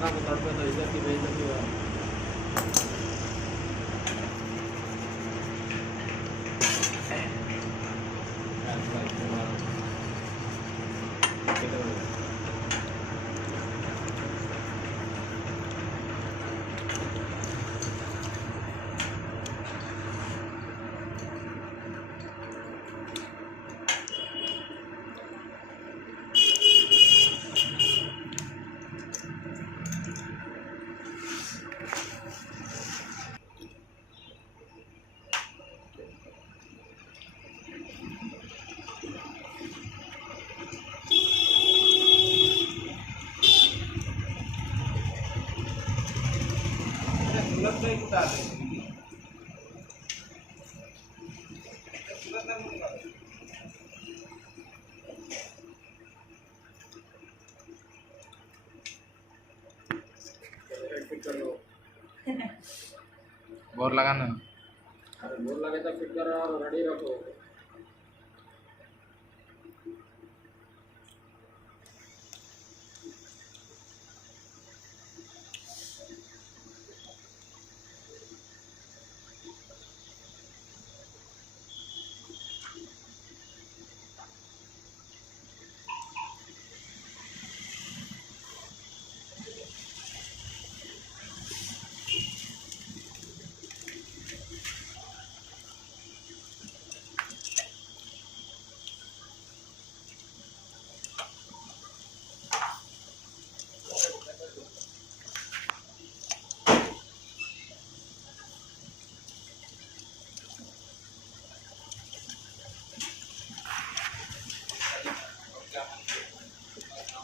का तड़पे तो इधर की बेइज्जती हुआ। बोर लगाना। अरे बोर लगे तो फिट करो और रेडी रखो।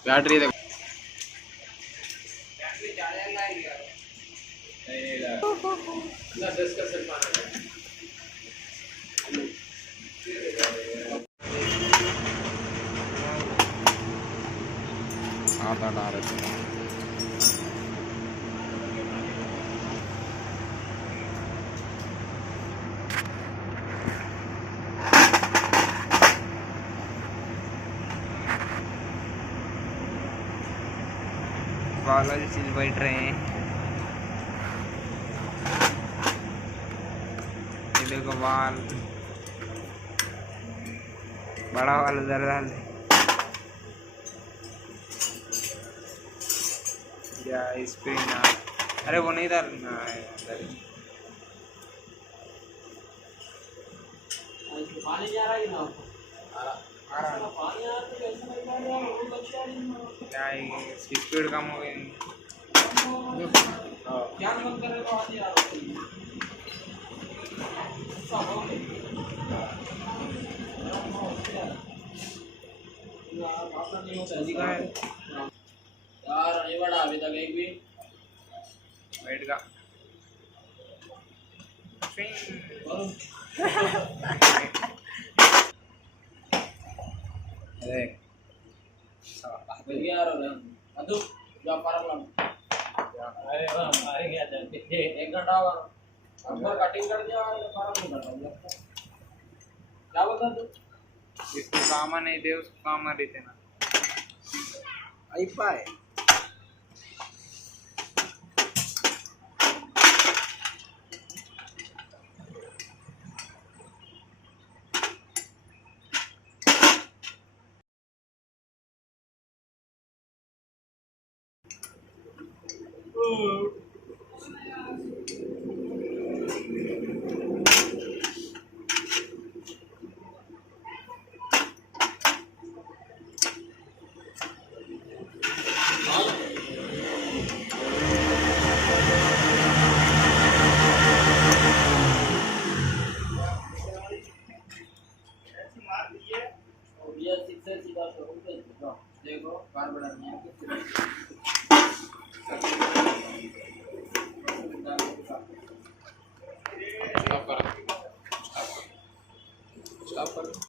बैटरी देखो आता डाल बालाजी चीज बैठ रहे हैं। ये देखो बाल बड़ा वाला उधर डाल दे या स्क्रीन। अरे वो नहीं डालना है अंदर। पानी जा रहा है ना? पानी आ रहा है तो कैसे नहीं जा रहा है? वो बच्चा क्या स्पीड कम हो गई। क्या मन कर रहे हो आज यार? सब हो गए यार। नहीं बढ़ा अभी तक एक भी बैठ का अरे यार मधु जो पार अरे हमारे क्या जाते 1 घंटा और कटिंग कर दिया पार नहीं करता। क्या बता तू? जिसको काम नहीं दे उसको काम देते ना आई पाए। सीधा देखो कार बढ़ा